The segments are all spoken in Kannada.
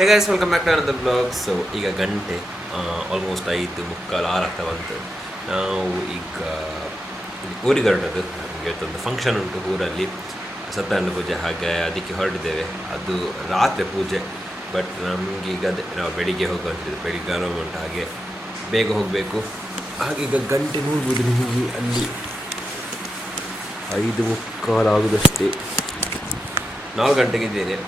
Hey guys, welcome back to another blog. So ಈಗ ಗಂಟೆ ಆಲ್ಮೋಸ್ಟ್ 5:45, 6 ಆಗ್ತಾ ಬಂತು. ನಾವು ಈಗ ಊರಿಗೆ ಹೊರಟದ್ದು. ನಮಗೆ ಇವತ್ತೊಂದು ಫಂಕ್ಷನ್ ಉಂಟು ಊರಲ್ಲಿ, ಸತ್ಯನಾರಾಯಣ ಪೂಜೆ. ಹಾಗೆ ಅದಕ್ಕೆ ಹೊರಟಿದ್ದೇವೆ. ಅದು ರಾತ್ರಿ ಪೂಜೆ, ಬಟ್ ನಮಗೀಗ ಅದೇ ನಾವು ಬೆಳಿಗ್ಗೆ ಹೋಗುವಂತಿದ್ದು. ಬೆಳಿಗ್ಗೆ ಗೌರವ ಉಂಟು, ಹಾಗೆ ಬೇಗ ಹೋಗಬೇಕು. ಹಾಗೆ ಈಗ ಗಂಟೆ ನೋಡ್ಬೋದು ನಿಮಗೆ, ಅಲ್ಲಿ 5:45 ಆಗೋದಷ್ಟೇ. 4 ಗಂಟೆಗಿದ್ದೇನೆ.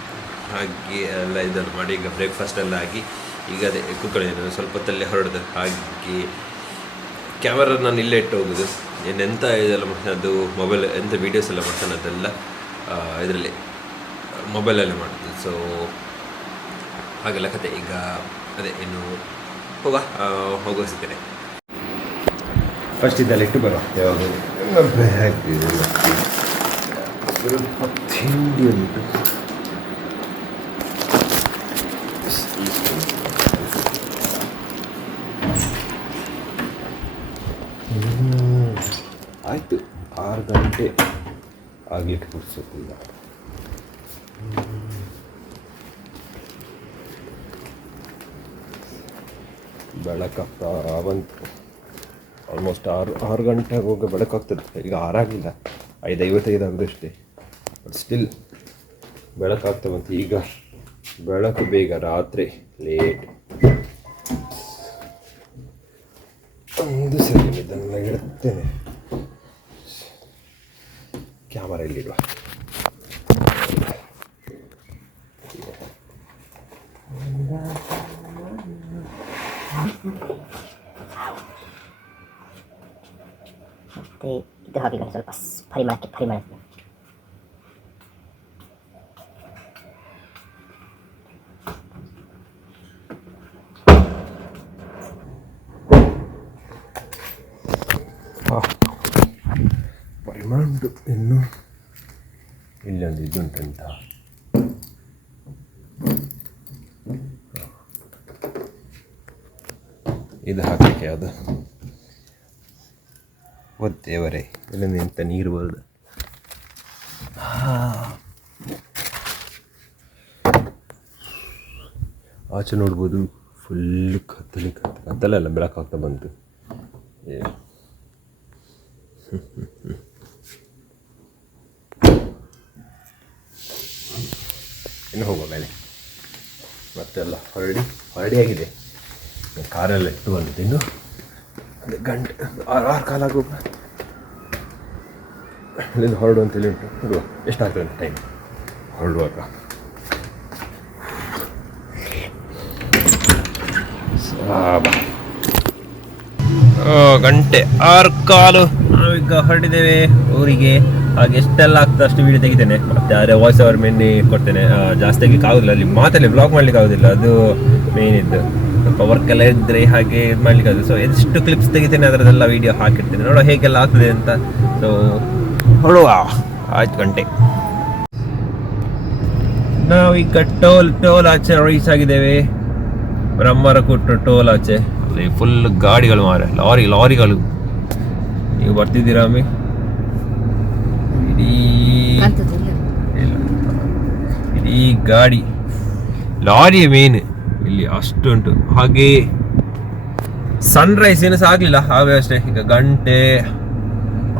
ಹಾಗೆ ಎಲ್ಲ ಇದನ್ನು ಮಾಡಿ ಈಗ ಬ್ರೇಕ್ಫಾಸ್ಟ್ ಎಲ್ಲ ಆಗಿ ಈಗ ಅದೇ ಕೂತ್ಕೊಂಡಿದ್ದೇನೆ. ಸ್ವಲ್ಪ ಹೊತ್ತಲ್ಲೇ ಹೊರಡ್ದು. ಹಾಗೆ ಕ್ಯಾಮರಾ ನಾನು ಇಲ್ಲೇ ಇಟ್ಟು ಹೋಗೋದು. ಎಂಥ ಇದೆಲ್ಲ ಅದು ಮೊಬೈಲ್ ಎಂಥ ವೀಡಿಯೋಸ್ ಎಲ್ಲ ಮಾಡ್ತಾನೆ ಅದೆಲ್ಲ ಇದರಲ್ಲಿ ಮೊಬೈಲಲ್ಲೇ ಮಾಡೋದು. ಸೊ ಹಾಗೆಲ್ಲ ಕತೆ. ಈಗ ಅದೇ ಇನ್ನು ಹೋಗೋ ಸಿಗ್ತೇನೆ. ಫಸ್ಟ್ ಇದೆಲ್ಲ ಇಟ್ಟು ಬರುವ. ಯಾವುದು ಸ್ವಲ್ಪ ತಿಂಡಿ ಉಂಟು. ಆಯಿತು, 6 ಗಂಟೆ ಆಗಲಿಕ್ಕೆ ಕೂರಿಸೋದಿಲ್ಲ. ಬೆಳಕಾಗ್ತಾ ಬಂತು. ಆಲ್ಮೋಸ್ಟ್ 6 ಗಂಟೆ ಹೋಗಿ ಬೆಳಕಾಗ್ತದೆ. ಈಗ 6 ಆಗಲಿಲ್ಲ, 5:55 ಆಗೋದಷ್ಟೇ. ಬಟ್ ಸ್ಟಿಲ್ ಬೆಳಕಾಗ್ತಾ ಬಂತು. ಈಗ ಬೆಳಕು ಬೇಗ, ರಾತ್ರಿ ಲೇಟ್. ಒಂದು ಸರಿ ಇದನ್ನೆಲ್ಲ ಇಡುತ್ತೇನೆ. ಕ್ಯಾಮರಾ ಇಲ್ಲಿಡುವ. ಮತ್ತು ಇದು ಹಾಕಿಕೊಂಡು ಸ್ವಲ್ಪ ಪರಿಮಳಕ್ಕೆ ಪರಿಮಳ ಉಂಟು. ಇನ್ನು ಇಲ್ಲೊಂದು ಇದುಂಟಂತ, ಇದು ಹಾಕಲಿಕ್ಕೆ ಯಾವುದು ದೇವರೇ, ಇಲ್ಲೊಂದು ಇಂಥ ನೀರು ಬರೋದು. ಆಚೆ ನೋಡ್ಬೋದು, ಫುಲ್ ಕತ್ತಲೆಲ್ಲ ಬೆಳಕಾಗ್ತಾ ಬಂತು. ಇನ್ನು ಹೋಗುವ ಮೇಲೆ ಮತ್ತೆಲ್ಲ ಹೊರಡಿ ಆಗಿದೆ. ಕಾರೆಲ್ಲ ಇಟ್ಟು ಬಂದಿದ್ದು. ಇನ್ನು ಅದೇ ಗಂಟೆ 6 ಕಾಲ ಆಗುವ ಇಲ್ಲಿಂದ ಹೊರಡು ಅಂತೇಳಿ ಉಂಟು. ನೋಡುವ ಎಷ್ಟಾಗ್ತದೆ ಅಂತ ಟೈಮ್ ಹೊರಡುವಾಗ. ಗಂಟೆ 6:15 ನಾವೀಗ ಹೊರಟಿದ್ದೇವೆ ಊರಿಗೆ. ಹಾಗೆ ಎಷ್ಟೆಲ್ಲ ಆಗ್ತದೆ ಅಷ್ಟು ವೀಡಿಯೋ ತೆಗಿತೇನೆ. ಮತ್ತು ಅದೇ ವಾಯ್ಸ್ ಓವರ್ ಮೇನ್ ಕೊಡ್ತೇನೆ. ಜಾಸ್ತಿ ಆಗಲಿಕ್ಕೆ ಆಗೋದಿಲ್ಲ, ಅಲ್ಲಿ ಮಾತಲ್ಲಿ ಬ್ಲಾಗ್ ಮಾಡ್ಲಿಕ್ಕೆ ಆಗೋದಿಲ್ಲ, ಅದು ಮೇನ್ ಇದ್ದು. ಸ್ವಲ್ಪ ವರ್ಕ್ ಎಲ್ಲ ಇದ್ದರೆ ಹಾಗೆ ಇದು ಮಾಡ್ಲಿಕ್ಕೆ ಆಗೋದು. ಸೊ ಎಷ್ಟು ಕ್ಲಿಪ್ಸ್ ತೆಗಿತೇನೆ ಅದರದೆಲ್ಲ ವೀಡಿಯೋ ಹಾಕಿರ್ತೇನೆ, ನೋಡೋ ಹೇಗೆಲ್ಲ ಆಗ್ತದೆ ಅಂತ. ಸೊ ಹೊರಡುವ. ಆಯ್ತು, ಗಂಟೆ ನಾವೀಗ ಟೋಲ್ ಆಚೆ ರೀಚ್ ಆಗಿದ್ದೇವೆ. ಬ್ರಹ್ಮರಕುಟ್ಟು ಟೋಲ್ ಆಚೆ. ಅಲ್ಲಿ ಫುಲ್ ಗಾಡಿಗಳು ಮಾರೆ, ಲಾರಿಗಳು. ನೀವು ಬರ್ತಿದ್ದೀರಾ ಅಮ್ಮಿ? ಇಡೀ ಗಾಡಿ ಲಾರಿ ಮೇನ್ ಇಲ್ಲಿ ಅಷ್ಟುಂಟು. ಹಾಗೆ ಸನ್ರೈಸ್ ಏನು ಸಾಗಲಿಲ್ಲ, ಹಾಗೆ ಅಷ್ಟೇ. ಈಗ ಗಂಟೆ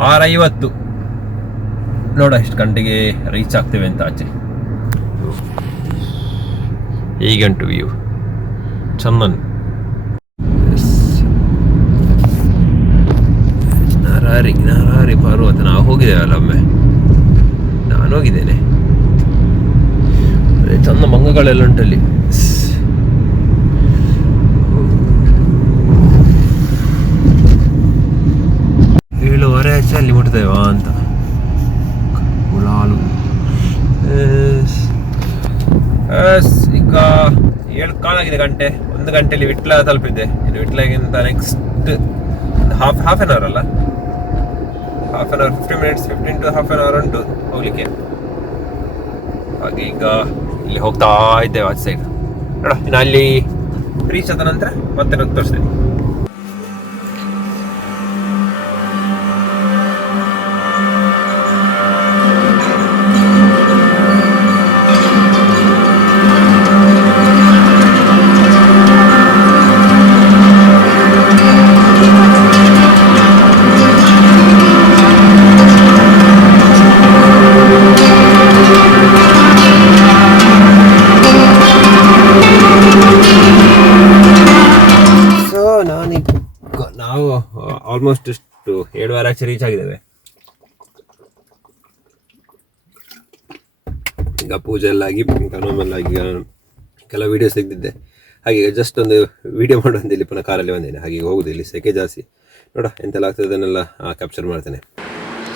6:50. ನೋಡ ಎಷ್ಟು ಗಂಟೆಗೆ ರೀಚ್ ಆಗ್ತೇವೆ ಅಂತ ಆಚೆ. ಹೀಗಂಟು ವ್ಯೂ ಚಂದನ್. ನರಾರಿ ಪರ್ವತ ನಾವು ಹೋಗಿದ್ದೇವಲ್ಲ ಒಮ್ಮೆ, ನಾನು ಹೋಗಿದ್ದೇನೆ. ಚಂದ ಮಂಗಗಳೆಲ್ಲ ಉಂಟಲ್ಲಿ. 7:30 ಆಚೆ ಅಲ್ಲಿ ಮುಟ್ತೇವಾ ಅಂತ. ಕುಲಾಲು ಈಗ 7 ಕಾಲಾಗಿದೆ ಗಂಟೆ. 1 ಗಂಟೆಯಲ್ಲಿ ವಿಟ್ಲ ತಲುಪಿದ್ದೆ. ಇದು ವಿಟ್ಲಗಿಂತ ನೆಕ್ಸ್ಟ್ ಹಾಫ್ ಆನ್ ಅವರ್ ಅಲ್ಲ, half an hour 50 minutes, 15 to half an hour ಉಂಟು ಹೋಗ್ಲಿಕ್ಕೆ. ಹಾಗೆ ಈಗ ಇಲ್ಲಿ ಹೋಗ್ತಾ ಇದ್ದೇವೆ ಆಚೆ ಸೈಡ್. ನೋಡ, ಇನ್ನು ಅಲ್ಲಿ ರೀಚ್ ಆದ ನಂತರ ಮತ್ತೆ ತೋರಿಸ್ತೇನೆ. ಆಲ್ಮೋಸ್ಟ್ ಎಷ್ಟು 7 ವಾರ ಆಚೆ ರೀಚ್ ಆಗಿದ್ದೇವೆ. ಈಗ ಪೂಜೆ ಎಲ್ಲ ಆಗಿ ನಾರ್ಮಲ್ ಆಗಿ ಕೆಲವು ವೀಡಿಯೋಸ್ ತೆಗೆದಿದ್ದೆ. ಹಾಗೆ ಜಸ್ಟ್ ಒಂದು ವೀಡಿಯೋ ಮಾಡುವಂತ ಇಲ್ಲಿ ಪುನಃ ಕಾರಲ್ಲಿ ಬಂದೇನೆ. ಹಾಗೆ ಹೋಗುದು, ಇಲ್ಲಿ ಸೆಕೆ ಜಾಸ್ತಿ, ನೋಡ ಎಂತೆಲ್ಲ ಆಗ್ತದೆ ಅದನ್ನೆಲ್ಲ ಕ್ಯಾಪ್ಚರ್ ಮಾಡ್ತೇನೆ.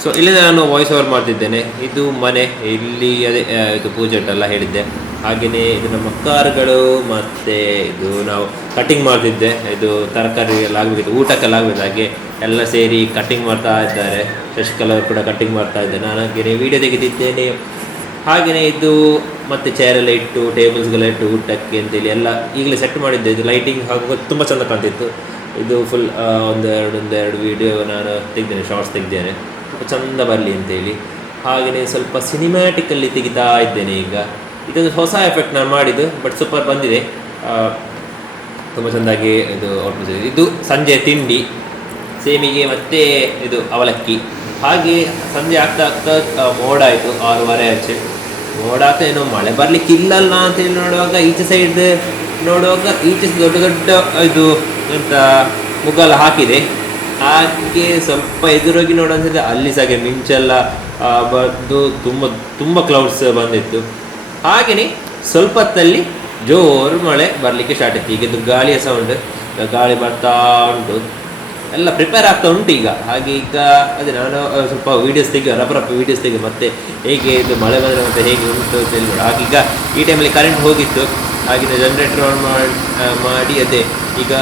ಸೊ ಇಲ್ಲಿ ನಾನು ವಾಯ್ಸ್ ಓವರ್ ಮಾಡ್ತಿದ್ದೇನೆ. ಇದು ಮನೆ, ಇಲ್ಲಿ ಅದೇ ಇದು ಪೂಜೆ ಉಂಟಲ್ಲ ಹೇಳಿದ್ದೆ. ಹಾಗೆಯೇ ಇದು ನಮ್ಮ ಕಾರುಗಳು, ಮತ್ತು ಇದು ನಾವು ಕಟ್ಟಿಂಗ್ ಮಾಡ್ತಿದ್ದೆ. ಇದು ತರಕಾರಿ ಎಲ್ಲ ಆಗಬೇಕಿತ್ತು, ಊಟಕ್ಕೆಲ್ಲ ಆಗಬೇಕು. ಹಾಗೆ ಎಲ್ಲ ಸೇರಿ ಕಟ್ಟಿಂಗ್ ಮಾಡ್ತಾ ಇದ್ದಾರೆ. ಶಶಿಕಲಾ ಕೂಡ ಕಟ್ಟಿಂಗ್ ಮಾಡ್ತಾ ಇದ್ದೆ. ನಾನು ಹಾಗೆಯೇ ವೀಡಿಯೋ ತೆಗೆದಿದ್ದೇನೆ. ಹಾಗೆಯೇ ಇದು ಮತ್ತು ಚೇರೆಲ್ಲ ಇಟ್ಟು, ಟೇಬಲ್ಸ್ಗೆಲ್ಲ ಇಟ್ಟು ಊಟಕ್ಕೆ ಅಂತೇಳಿ ಎಲ್ಲ ಈಗಲೇ ಸೆಟ್ ಮಾಡಿದ್ದೆ. ಇದು ಲೈಟಿಂಗ್ ಹಾಗೂ ತುಂಬ ಚೆಂದ ಕಾಣ್ತಿತ್ತು. ಇದು ಫುಲ್ ಒಂದೆರಡು ವೀಡಿಯೋ ನಾನು ತೆಗೆದೇನೆ, ಶಾರ್ಟ್ಸ್ ತೆಗೆದೇನೆ, ಚೆಂದ ಬರಲಿ ಅಂತೇಳಿ. ಹಾಗೆಯೇ ಸ್ವಲ್ಪ ಸಿನಿಮ್ಯಾಟಿಕಲ್ಲಿ ತೆಗಿತಾ ಇದ್ದೇನೆ. ಈಗ ಇದೊಂದು ಹೊಸ ಎಫೆಕ್ಟ್ ನಾನು ಮಾಡಿದ್ದು, ಬಟ್ ಸೂಪರ್ ಬಂದಿದೆ, ತುಂಬ ಚೆಂದಾಗಿ ಇದು ಔಟ್ಪುಟ್ ಇದೆ. ಇದು ಸಂಜೆ ತಿಂಡಿ, ಸೇಮಿಗೆ ಮತ್ತು ಇದು ಅವಲಕ್ಕಿ. ಹಾಗೆ ಸಂಜೆ ಆಗ್ತಾ ಮೋಡ ಆಯಿತು, 6:15 ಆಚೆ ಮೋಡ ಆಗ್ತಾ. ಏನೋ ಮಳೆ ಬರಲಿಕ್ಕಿಲ್ಲಲ್ಲ ಅಂತೇಳಿ ನೋಡುವಾಗ ಈಚೆ ಸೈಡ್ ನೋಡುವಾಗ ಈಚೆ ದೊಡ್ಡ ದೊಡ್ಡ ಇದು ಅಂತ ಮುಗ್ಗಲ್ಲ ಹಾಕಿದೆ. ಹಾಗೆ ಸ್ವಲ್ಪ ಎದುರೋಗಿ ನೋಡೋಂಥದ್ದು ಅಲ್ಲಿ ಸಹ ಮಿಂಚೆಲ್ಲ ಬಂದು ತುಂಬ ಕ್ಲೌಡ್ಸ್ ಬಂದಿತ್ತು. ಹಾಗೆಯೇ ಸ್ವಲ್ಪ ಹೊತ್ತಲ್ಲಿ ಜೋರು ಮಳೆ ಬರಲಿಕ್ಕೆ ಸ್ಟಾರ್ಟ್ ಆಯಿತು. ಈಗ ಇದು ಗಾಳಿಯ ಸೌಂಡ್, ಗಾಳಿ ಬರ್ತಾ ಉಂಟು, ಎಲ್ಲ ಪ್ರಿಪೇರ್ ಆಗ್ತಾ ಉಂಟು ಈಗ. ಹಾಗೆ ಈಗ ಅದೇ ನಾನು ಸ್ವಲ್ಪ ವೀಡಿಯೋಸ್ ರಫ್ ವೀಡಿಯೋಸ್ ತೆಗೆ, ಮತ್ತೆ ಹೇಗೆ ಇದು ಮಳೆ ಬಂದರೆ ಮತ್ತೆ ಹೇಗೆ ಉಂಟು ಅಂತ ಹೇಳಿ. ಹಾಗೆ ಈಗ ಈ ಟೈಮಲ್ಲಿ ಕರೆಂಟ್ ಹೋಗಿತ್ತು. ಹಾಗೆಯೇ ಜನರೇಟರ್ ಆನ್ ಮಾಡಿ ಅದೇ ಈಗ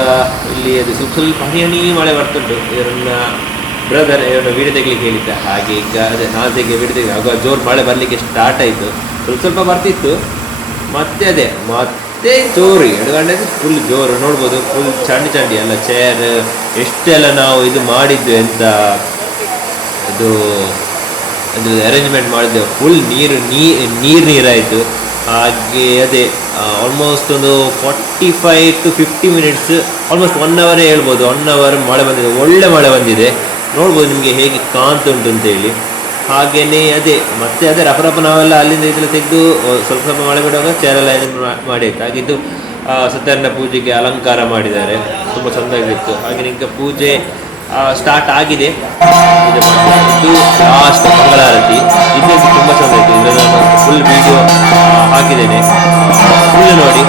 ಇಲ್ಲಿ ಅದು ಸ್ವಲ್ಪ ಹನಿ ಮಳೆ ಬರ್ತುಂಟು. ಇವರನ್ನ ಬ್ರದರ್ ಇವರನ್ನ ವೀಡಿಯೋ ತೆಗಿಲಿಕ್ಕೆ ಹೇಳಿದ್ದ. ಹಾಗೆ ಈಗ ಅದೇ ನಾಲ್ಕಿಗೆ ವೀಡಿಯೋ ತೆಗೆ ಆಗ ಜೋರು ಮಳೆ ಬರಲಿಕ್ಕೆ ಸ್ಟಾರ್ಟ್ ಆಯಿತು. ಸ್ವಲ್ಪ ಬರ್ತಿತ್ತು, ಮತ್ತೆ ಅದೇ ಮತ್ತೆ ಜೋರು 2 ಗಂಟೆ ಫುಲ್ ಜೋರು ನೋಡ್ಬೋದು. ಫುಲ್ ಚಂಡಿ ಎಲ್ಲ ಚೇರ್ ಎಷ್ಟೆಲ್ಲ ನಾವು ಇದು ಮಾಡಿದ್ವಿ ಅಂತ ಇದು ಅರೇಂಜ್ಮೆಂಟ್ ಮಾಡಿದ್ದೆವು. ಫುಲ್ ನೀರಾಯಿತು. ಹಾಗೆ ಅದೇ ಆಲ್ಮೋಸ್ಟ್ ಒಂದು 45 to 50 minutes, ಆಲ್ಮೋಸ್ಟ್ 1 hour ಹೇಳ್ಬೋದು. 1 hour ಮಳೆ ಬಂದಿದೆ, ಒಳ್ಳೆ ಮಳೆ ಬಂದಿದೆ. ನೋಡ್ಬೋದು ನಿಮಗೆ ಹೇಗೆ ಕಾಣ್ತುಂಟು ಅಂತೇಳಿ. ಹಾಗೆಯೇ ಅದೇ ಮತ್ತೆ ಅದೇ ರಫ ನಾವೆಲ್ಲ ಅಲ್ಲಿಂದ ಇದೆಲ್ಲ ತೆಗೆದು ಸ್ವಲ್ಪ ಮಳೆ ಬಿಡುವಾಗ ಚೇರೆಲ್ಲ ಮಾಡಿ ಆಯಿತು. ಹಾಗೆ ಇದು ಸತ್ಯನಾರಾಯಣ ಪೂಜೆಗೆ ಅಲಂಕಾರ ಮಾಡಿದ್ದಾರೆ, ತುಂಬ ಚೆಂದಾಗಿತ್ತು. ಹಾಗೆ ಈಗ ಪೂಜೆ ಸ್ಟಾರ್ಟ್ ಆಗಿದೆ. ಇದು ಲಾಸ್ಟ್ ಮಂಗಳಾರತಿ, ಇದು ತುಂಬ ಚೆಂದ ಇತ್ತು. ಇದನ್ನು ನಾನು ಫುಲ್ ವಿಡಿಯೋ ಹಾಕಿದ್ದೇನೆ, ಫುಲ್ ನೋಡಿ.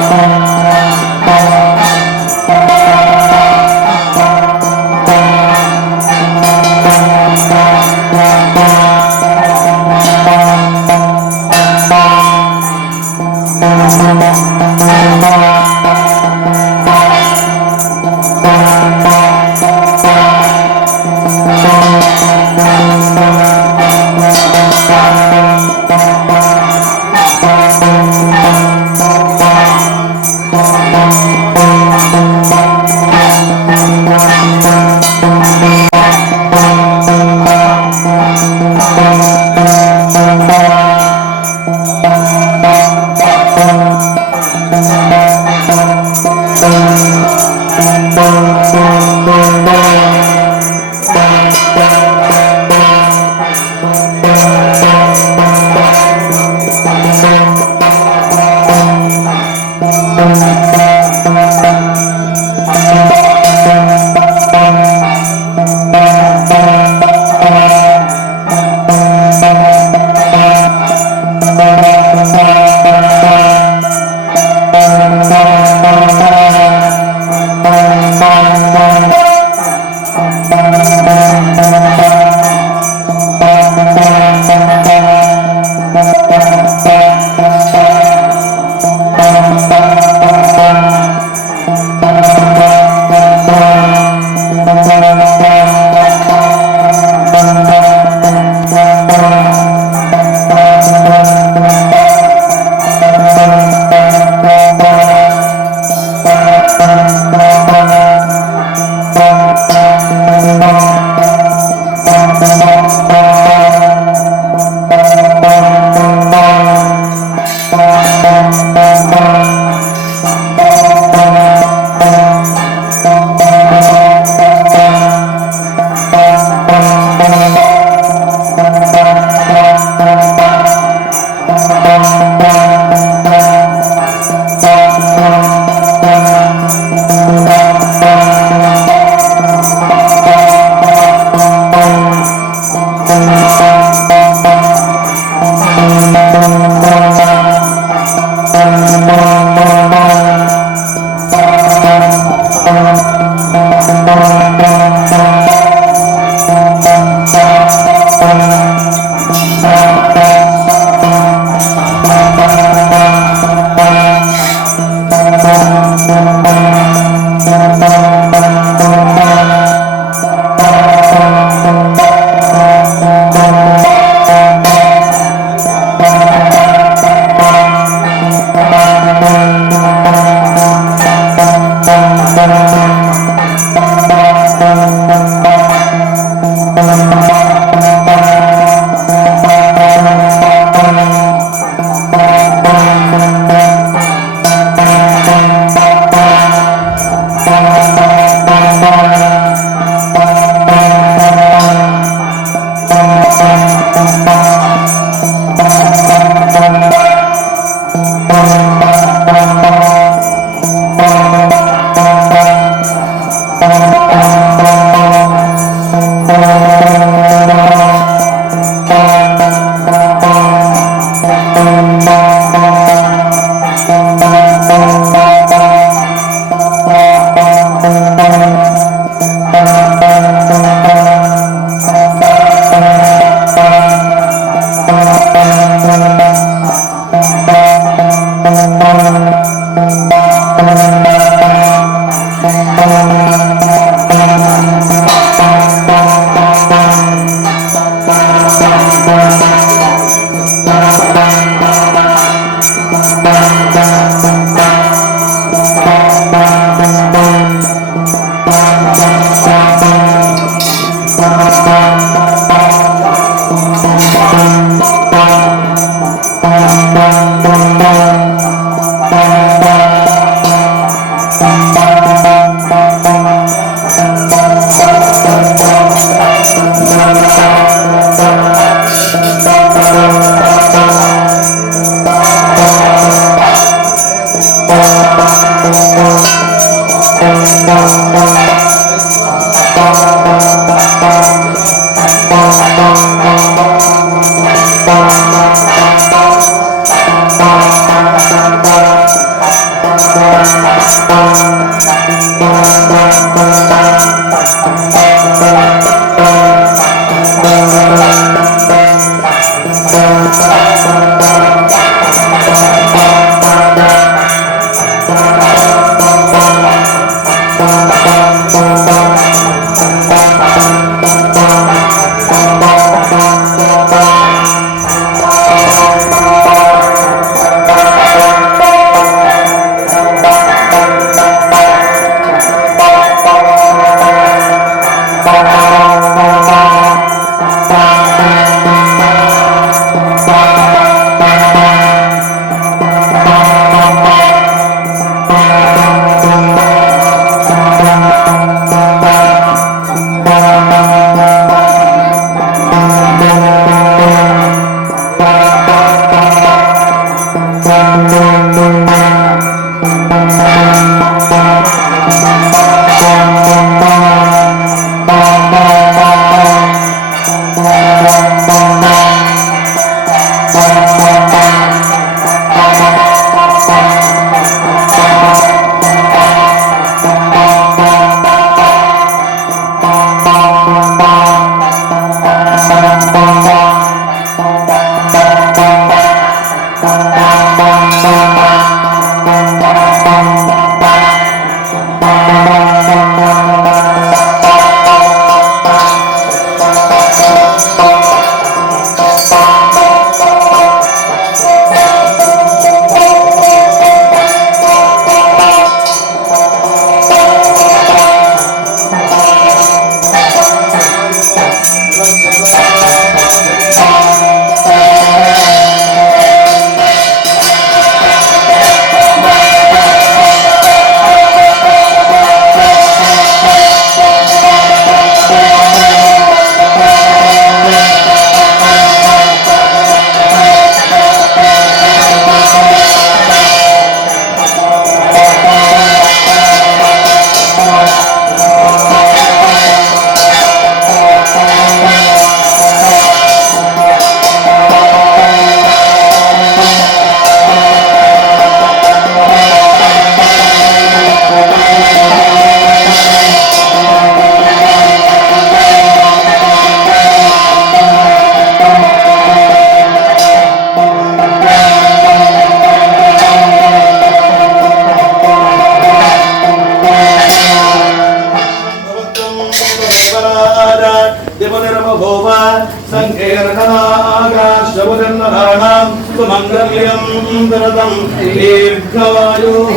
सुमंगल्यं दरदं दीर्घायुः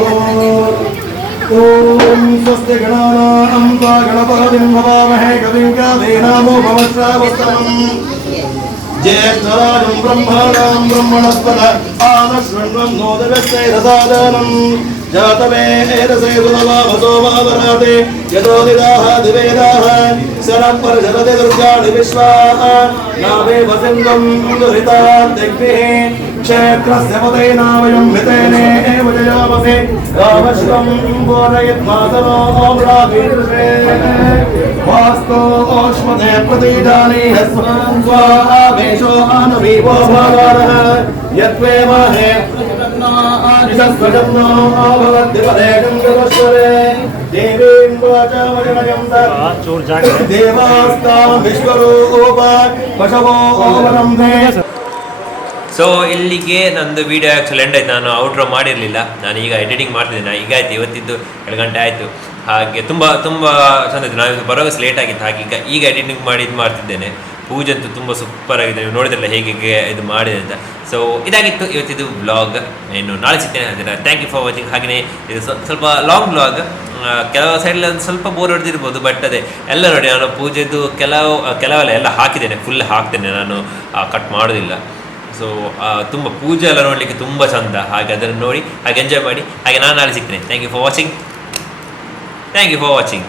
ಓಂ ಸ್ವಸ್ತಿ ಗಣಾನಾಂ ತ್ವಾ ಗಣಪತಿಂ ಭವಾಮಹೇ ಕವಿಂ ಕವೀನಾಮೋಪಮಶ್ರವಸ್ತಮಂ ಜ್ಯೇಷ್ಠರಾಜಂ ಬ್ರಹ್ಮಣಾಂ ಬ್ರಹ್ಮಣಸ್ಪದ ಆನಶೃಣ್ವಂ ನೋದವ್ಯಸ್ತೈರಸಾದನಂ ಜಾತವೇದಸೇ ಸುಲಭಾವಸೋ ವಾವರಾತೆ ಯತೋದಿದಾಹ ದಿವೇದಾಹ ಸರಪರ್ಜರದೆ ದುರ್ಗಾಣಿ ವಿಶ್ವಾ ನಾವೇ ವಸಿಂದಂ ದುರಿತಾದ್ದಿಗ್ಭಿಃ ಕ್ಷೇತ್ರಸ್ಯ ಪತೇನಾವಯಂ ಹಿತೇನೇ ಏವ ಜಯಾಮಸೆ ರಾಮಶ್ವಂ ಬೋಧಯತ್ಮಾತರೋ ಓಮ್ರಾಭೀರ್ಷೇ ವಾಸ್ತೋ ಓಷ್ಮಧೇ ಪ್ರತಿಜಾನಿ ಹಸ್ವಂ ಸ್ವಾಮೇಶೋ ಆನವೀವೋ ಭಾಗಾರಃ ಯತ್ವೇಮಹೇ ಆನಿಸಸ್ವಜನ್ನೋ ಆಭವದ್ದಿಪದೇ ಗಂಗವಶ್ವರೇ ದೇವೀಂ ವಾಚಾಮಜನಯಂ ದೇವಾಸ್ತಾಂ ವಿಶ್ವರೂಪ ಪಶವೋ ಓವರಂಧೇ. ಸೊ ಇಲ್ಲಿಗೆ ನಂದು ವೀಡಿಯೋ ಆ್ಯಕ್ಚುಲಿ ಎಂಡ್ ಆಯ್ತು. ನಾನು ಔಟ್ರೋ ಮಾಡಿರಲಿಲ್ಲ, ನಾನು ಈಗ ಎಡಿಟಿಂಗ್ ಮಾಡ್ತಿದ್ದೇನೆ. ಈಗ ಆಯ್ತು, ಇವತ್ತಿದ್ದು 2 ಗಂಟೆ ಆಯಿತು. ಹಾಗೆ ತುಂಬ ಚಂದ ಇತ್ತು. ನಾನು ಬರೋವಾಗ ಲೇಟ್ ಆಗಿತ್ತು, ಹಾಗೆ ಈಗ ಎಡಿಟಿಂಗ್ ಮಾಡಿ ಇದು ಮಾಡ್ತಿದ್ದೇನೆ. ಪೂಜೆ ಅಂತೂ ತುಂಬ ಸೂಪರ್ ಆಗಿದೆ, ನೀವು ನೋಡಿದ್ರಲ್ಲ ಹೇಗೆ ಇದು ಮಾಡಿದೆ ಅಂತ. ಸೊ ಇದಾಗಿತ್ತು ಇವತ್ತಿದ್ದು ವ್ಲಾಗ್. ಇನ್ನು ನಾಳೆ ಸಿಗ್ತೇನೆ. ಅದನ್ನು ಥ್ಯಾಂಕ್ ಯು ಫಾರ್ ವಾಚಿಂಗ್. ಹಾಗೆಯೇ ಇದು ಸ್ವಲ್ಪ ಲಾಂಗ್ ವ್ಲಾಗ್, ಕೆಲವು ಸೈಡಲ್ಲಿ ಒಂದು ಸ್ವಲ್ಪ ಬೋರ್ ಹೊಡೆದಿರ್ಬೋದು, ಬಟ್ ಅದೇ ಎಲ್ಲ ನೋಡಿ ನಾನು ಪೂಜೆದು ಕೆಲವೆಲ್ಲ ಎಲ್ಲ ಹಾಕಿದ್ದೇನೆ, ಫುಲ್ ಹಾಕ್ತೇನೆ, ನಾನು ಕಟ್ ಮಾಡೋದಿಲ್ಲ. ಸೊ ತುಂಬ ಪೂಜೆ ಎಲ್ಲ ನೋಡಲಿಕ್ಕೆ ತುಂಬ ಚಂದ. ಹಾಗೆ ಅದನ್ನು ನೋಡಿ ಹಾಗೆ ಎಂಜಾಯ್ ಮಾಡಿ. ಹಾಗೆ ನಾನು ನಾಳೆ ಸಿಗ್ತೇನೆ. Thank you for watching.